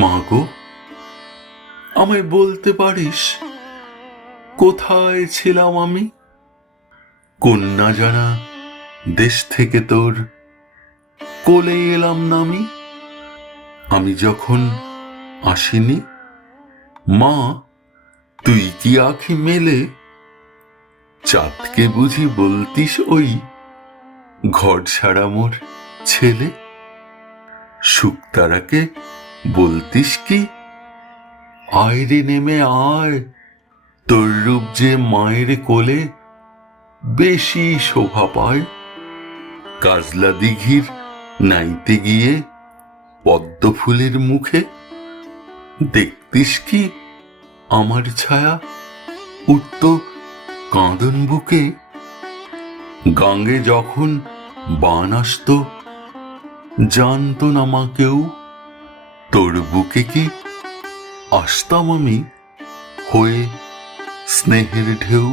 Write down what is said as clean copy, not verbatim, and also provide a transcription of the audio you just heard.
মা গো, আমায় বলতে পারিস কোথায় ছিলাম আমি? কন্যা যারা দেশ থেকে তোর কোলে এলাম না আমি যখন আসিনি। মা, তুই কি আঁখি মেলে চাঁদকে বুঝি বলতিস ওই ঘর ছাড়া মোর ছেলে? শুকতারাকে বলতিস কি আয় রে নেমে আয়, তোর রূপ যে মায়ের কোলে বেশি শোভা পায়। কাজলা দিঘির নাইতে গিয়ে পদ্ম ফুলের মুখে দেখতিস কি আমার ছায়া উঠত কাঁদন বুকে? গাঙ্গে যখন বান আসত জানত না মা কেউ, তোর বুকে কি আসতাম আমি হয়ে স্নেহের ঢেউ।